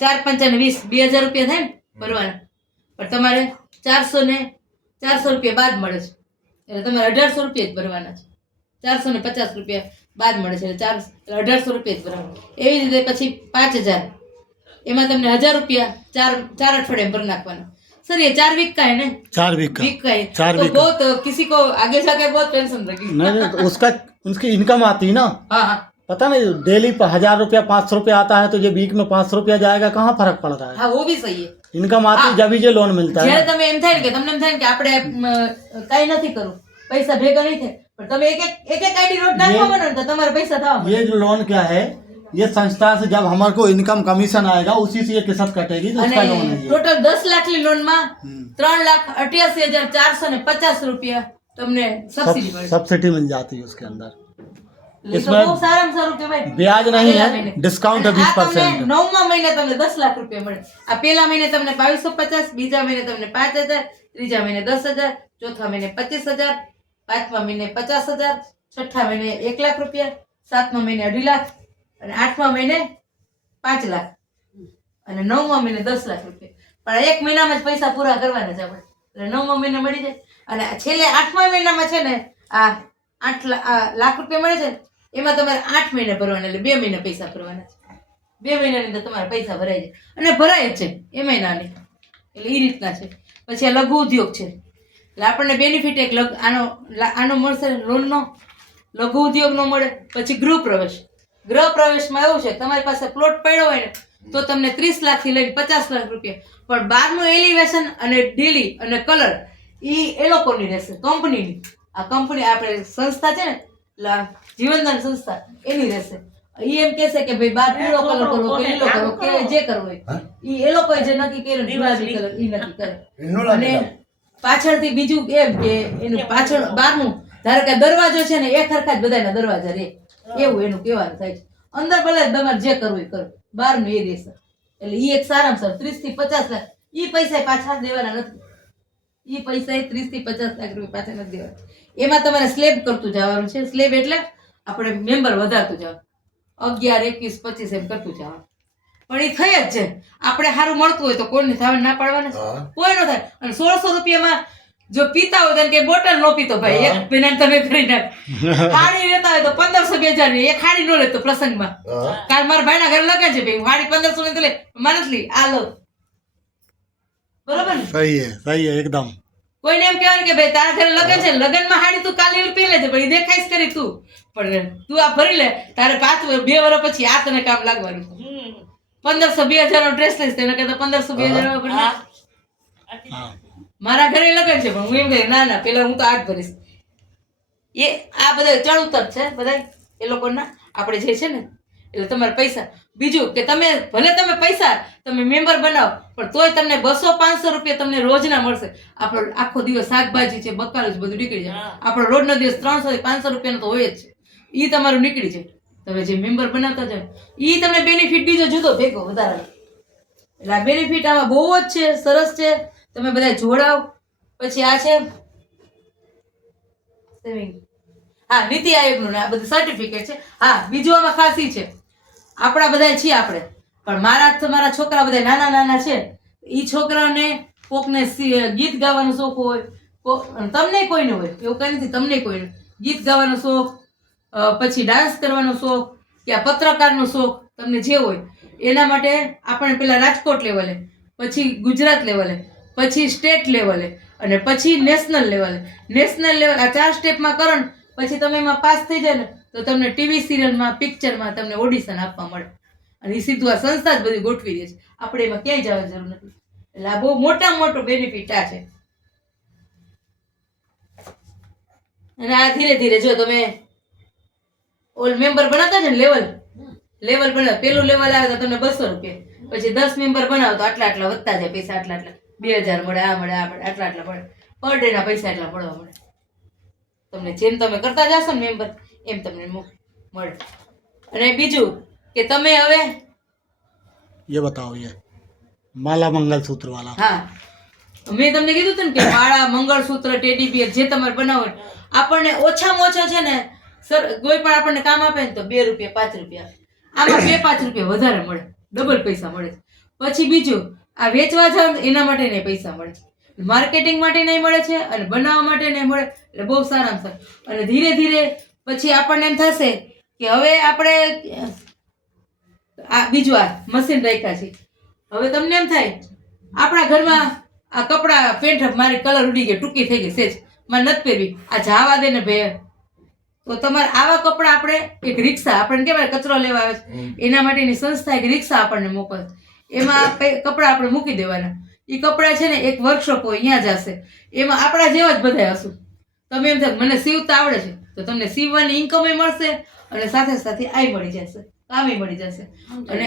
4 5 ને 20 2000 રૂપિયા થાય ને ભરવાના, પણ તમારે 400 રૂપિયા બાદ મળે છે, એટલે તમારે 1800 રૂપિયા જ ભરવાના છે. 450 રૂપિયા બાદ મળે છે, એટલે 1800 રૂપિયા જ ભરવાના. એવી રીતે પછી 5000, એમાં તમને 1000 रुपया 4 अठवाडिये भर नाखवाना. सर ये 4 वीक का है ना? 4 वीक का. वीक का है 4 तो वीक बहुत किसी को आगे जाके बहुत टेंशन रहेगी. नहीं तो उसका उसकी इनकम आती ना, हाँ हाँ पता नहीं डेली 1000 रुपया 500 रुपया आता है तो ये वीक में 500 रुपया जाएगा, कहाँ फर्क पड़ रहा है. हाँ वो भी सही है. इनकम आती जब ही ये लोन मिलता है. જ્યારે તમે એમ થાય કે તમને એમ થાય કે આપણે કાઈ નથી કરવું, પૈસા ભેગા નહીં થાય, પણ તમે એક આઈડી નોટ નાખવા ને તો તમારે પૈસા થવા. ये जो लोन क्या है, ये संस्था से जब हमारे को इनकम कमीशन आएगा उसी से ये किस्त कटेगी तो उसका लोन है ये. टोटल 10 લાખની લોનમાં 3,88,450 રૂપિયા તમને સબસિડી મળે. सब्सिडी मिल जाती है उसके अंदर. इसमें બહુ સારામાં સારું કહેવાય. ब्याज नहीं પહેલા है, મહિને. डिस्काउंट है અને આ તમને 20%. નવમા મહિને તમને 10 લાખ રૂપિયા મળે. આ પહેલા મહિને તમને 2250, બીજા મહિને તમને 5000, ત્રીજા મહિને 10,000, ચોથા મહિને 25,000, પાંચમા મહિને 50,000, છઠ્ઠા મહિને 1 લાખ રૂપિયા, સાતમા મહિને 2.5 લાખ, અને આઠમા મહિને 5 લાખ, અને નવમા મહિને 10 લાખ રૂપિયા. પણ એક મહિનામાં જ પૈસા પૂરા કરવાના છે આપણે, એટલે નવમા મહિને મળી જાય. અને છેલ્લે આઠમા મહિનામાં છે ને આ 8 લાખ રૂપિયા મળે છે, એમાં તમારે 8 મહિને ભરવાના, એટલે 2 મહિના પૈસા ભરવાના છે. 2 મહિનાની અંદર તમારા પૈસા ભરાઈ જાય, અને ભરાય જ છે એમાંય ના નહીં. એટલે એ રીતના છે. પછી આ લઘુ ઉદ્યોગ છે, એટલે આપણને બેનિફિટ એક આનો મળશે લોનનો, લઘુ ઉદ્યોગનો મળે. પછી ગૃહ પ્રવેશમાં એવું છે, તમારી પાસે પ્લોટ પડ્યો હોય ને તો તમને 30 લાખથી લઈને 50 લાખ રૂપિયા, પણ બહારનું એલિવેશન અને ડીલી અને કલર એ લોકોની રહેશે, કંપનીની. આ કંપની આપણે સંસ્થા છે ને જીવનદાન સંસ્થા, એની રહેશે. એ એમ કહેશે કે ભાઈ બાર પીળો કલર કરો કે લીલો કરો કે જે કરવો હોય એ લોકોએ જે નક્કી કર્યું ગુલાબી કલર એ નક્કી કરે. અને પાછળથી બીજું એમ કે એનું પાછળ બહારનું ધારો કે દરવાજો છે ને એક સરખા જ બધાના દરવાજા રહે, એવું એનું કહેવાનું થાય છે. અંદર ભલે તમારે જે કરવું એ કરો, બહારનું એ રહેશે. એટલે એ એક સારામાં સારું 30 થી 50 લાખ એ પૈસા પાછા દેવાના નથી. એ પૈસા 30 થી 50 લાખ રૂપિયા પાછા નથી દેવાના. એમાં તમારે સ્લેબ કરતું જવાનું છે. સ્લેબ એટલે આપણે મેમ્બર વધારતું જવાનું, 11, 21, 25 એમ કરતું જવાનું. પણ એ થઈ જ છે. આપણે સારું મળતું હોય તો કોઈને થવા ના પાડવાના છે, કોઈ ન થાય. અને 1600 રૂપિયામાં જો પીતા હોય તો કે બોટલ નો પીતો ભાઈ, એક મહિના તમે કરી નાખ. ખાડી લેતા હોય તો 1500 2000 ની એક ખાડી નો લેતો પ્રસંગમાં. કાલ મારા ભાઈના ઘરે લગન છે ભાઈ, ખાડી 1500 ની તો લે, મારે નથી આ લો. બરોબર ને? सही है एकदम. કોઈને એમ કહેવાનું કે ભાઈ તારા ઘરે લગન છે, લગનમાં હાડી તું કાલે પહેરે છે, પણ એ દેખાઈશ કરી તું, પણ તું આ ભરી લે, તારે 2 વર્ષ પછી આ તને કામ લાગવાનું. 1500 2000 નો ડ્રેસ લઈશ તેને કહેતા 1500 2000 ભરી. મારા ઘરે લગન છે પણ હું એમ કહે ના ના પેલા હું તો 8 ભરીશ. એ આ બધા ચડ ઉતર છે બધા એ લોકોના. આપણે જે છે ને એટલે તમારે પૈસા, બીજું કે તમે ભલે તમે પૈસા તમે મેમ્બર બનાવો પણ તોય તમને 200-500 રૂપિયા તમને રોજના મળશે. આપણો આખો દિવસ શાકભાજી છે, બકાલું છે, બધું નીકળી જાય. આપણો રોજનો દિવસ 300 થી 500 રૂપિયાનો તો હોય જ છે. એ તમારું નીકળી જાય તમે જે મેમ્બર બનાવતા જાવ. એ તમને બેનિફિટ બીજો જુદો ભેગો વધારે. એટલે આ બેનિફિટ આમાં બહુ જ છે, સરસ છે. તમે બધા જોડાવ. પછી આ છે સેવિંગ, હા નીતિ આયોગનું ને આ બધું સર્ટિફિકેટ છે. હા બીજું આમાં ખાસ ઈ છે, આપણા બધા છીએ આપણે, પણ મારા છોકરા બધા નાના નાના છે. એ છોકરાઓને કોકને ગીત ગાવાનો શોખ હોય, તમને કોઈને હોય એવું કઈ નથી, તમને કોઈને ગીત ગાવાનો શોખ, પછી ડાન્સ કરવાનો શોખ, કે પત્રકારનો શોખ, તમને જે હોય એના માટે આપણે પેલા રાજકોટ લેવલે, પછી ગુજરાત લેવલે, પછી સ્ટેટ લેવલે અને પછી નેશનલ લેવલે. નેશનલ લેવલ આ 4 સ્ટેપમાં કરો ને પછી તમે એમાં પાસ થઈ જાય ને તો તમને ટીવી સિરિયલમાં, પિક્ચરમાં તમને ઓડિશન આપવા મળે. અને એ સીધું આ સંસ્થા જ બધી ગોઠવી દે છે, આપણે એમાં ક્યાંય જવાની જરૂર નથી. એટલે આ બહુ મોટામાં મોટો બેનિફિટ આ છે. અને આ ધીરે ધીરે જો તમે ઓલ મેમ્બર બનાવતા છે ને લેવલ બનાવો, પેલું લેવલ આવે તો તમને 200 રૂપિયા, પછી 10 મેમ્બર બનાવો તો આટલા વધતા જાય પૈસા, આટલા 2000 મળે, આ મળે આટલા મળે, પર ડે ના પૈસા એટલા મળવા મળે તમને. જેમ તમે કરતા જશો ને મેમ્બર એમ તમને મળે. અને બીજું કે તમે હવે ये बताओ, ये माला मंगलसूत्र वाला. હા મેં તમને કીધું હતું ને કે માળા, મંગળસૂત્ર, ટેડી બિયર જે તમારે બનાવો આપણને ઓછામાં ઓછા છે ને સર કોઈ પણ આપણને કામ આપે ને તો 2 રૂપિયા 5 રૂપિયા, આમાં 2-5 રૂપિયા વધારે મળે, ડબલ પૈસા મળે. પછી બીજું આ વેચવા જાવ ને એના માટે નહીં પૈસા મળે, માર્કેટિંગ માટે નહીં મળે છે અને બનાવવા માટે નહીં મળે, એટલે બહુ સારામાં સારું. અને ધીરે ધીરે પછી આપણને એમ થશે કે હવે આપણે આ બીજું આ મશીન રાખ્યા છે. હવે તમને એમ થાય આપણા ઘરમાં આ કપડાં પેન્ટ મારી કલર ઉડી ગઈ, ટૂંકી થઈ ગઈ, સેજ મારે નથી પહેરવી, આ જાવા દે ને ભાઈ. તો તમારે આવા કપડાં આપણે એક રિક્ષા, આપણને કહેવાય કચરો લેવા આવે છે, એના માટેની સંસ્થા એક રિક્ષા આપણને મોકલે, એમાં કપડાં આપણે મૂકી દેવાના. એ કપડાં છે ને એક વર્કશોપ હોય અહીંયા જશે, એમાં આપણા જેવા જ બધા હશું. તમે એમ થાય મને સીવતા આવડે છે તો તમને સીવવાની ઇન્કમે મળશે અને સાથે સાથે આય મળી જશે, કામે મળી જશે. અને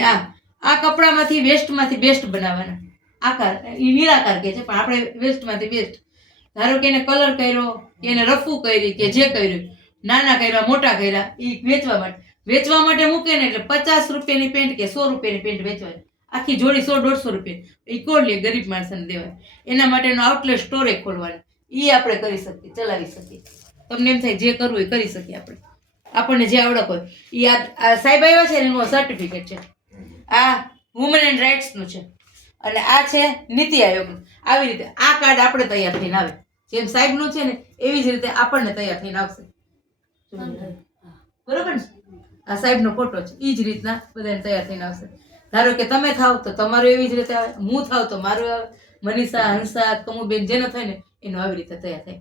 આ કપડામાંથી વેસ્ટમાંથી બેસ્ટ બનાવવાના. આકાર એ નિરાકાર કહે છે પણ આપણે વેસ્ટમાંથી બેસ્ટ. ધારો કે એને કલર કર્યો કે એને રફુ કરી કે જે કર્યું, નાના કર્યા મોટા કર્યા, એ વેચવા માટે મૂકે ને એટલે 50 રૂપિયાની પેન્ટ કે 100 રૂપિયાની પેન્ટ વેચવાની, આખી જોડી 100-150 રૂપિયા, એ કોણ લે? ગરીબ માણસને દેવાય. એના માટેનો આઉટલેટ સ્ટોરે ખોલવાનો, એ આપણે કરી શકીએ, ચલાવી શકીએ. તમને એમ થાય જે કરવું એ કરી શકીએ આપણે, આપણને જે આવડત હોય. એ આ સાહેબ આવ્યા છે ને એનું સર્ટિફિકેટ છે, આ વુમન એન્ડ રાઇટ્સનું છે અને આ છે નીતિ આયોગનું. આવી રીતે આ કાર્ડ આપણે તૈયાર થઈને આવે, જેમ સાહેબનું છે ને એવી જ રીતે આપણને તૈયાર થઈને આવશે. બરોબર ને? આ સાહેબનો ફોટો છે, એ જ રીતના બધાને તૈયાર થઈને આવશે. ધારો કે તમે થાવ તો તમારું એવી જ રીતે આવે, હું થાવ તો મારું આવે, મનીષા, હંસા, કમુબેન જેનો થાય ને એનું આવી રીતે તૈયાર થાય.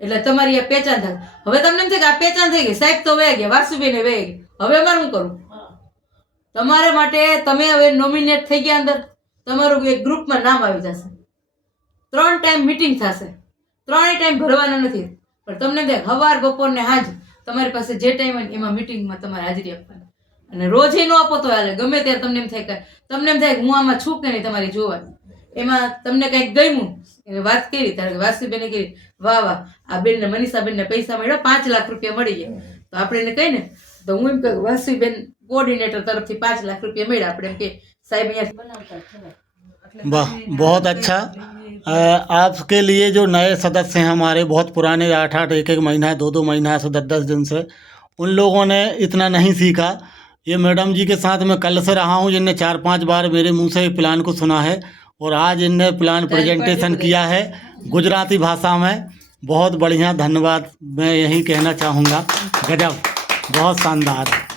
એટલે તમારી આ પહેચાન થાય. હવે તમને એમ થાય કે આ પહેચાન થઈ ગઈ, સાહેબ તો વહી ગયા, વાસુબેને વહી ગઈ, હવે અમારે શું કરવું? તમારા માટે તમે હવે નોમિનેટ થઈ ગયા, અંદર તમારું એક ગ્રુપમાં નામ આવી જશે. 3 ટાઈમ મીટિંગ થશે, 3 ટાઈમ ભરવાના નથી, પણ તમને દેખ સવાર બપોર ને સાંજ તમારી પાસે જે ટાઈમ હોય એમાં મીટિંગમાં તમારે હાજરી આપવાની. અને રોજ એ ન આપો તો હાલે, ગમે ત્યારે તમને એમ થાય કે હું આમાં છું કે નહીં તમારી જોવાની. એમાં તમને કંઈક ગમ્યું એને વાત કરી, તારે વાસુબેને કરી, વાહ વાહ આ બેનને મનીષાબેનને પૈસા મળ્યો, 5 લાખ રૂપિયા મળી ગયા, તો આપણે એને કહીને તો હું એમ કહું વાસુબેન કોઓર્ડિનેટર तरफ 5 लाख रुपया मिला, આપણે એમ કે સાહેબ અહીંયા બનાવતા છે. वाह, बहुत अच्छा. आपके लिए जो नए सदस्य हैं हमारे, बहुत पुराने 8-8 1-1 महीना 2-2 महीना से 10-10 दिन से, उन लोगों ने इतना नहीं सीखा. ये मैडम जी के साथ मैं कल से रहा हूँ, जिनने 4-5 बार मेरे मुंह से प्लान को सुना है और आज इनने प्लान प्रेजेंटेशन किया है गुजराती भाषा में. बहुत बढ़िया, धन्यवाद मैं यही कहना चाहूँगा. गजब, बहुत शानदार.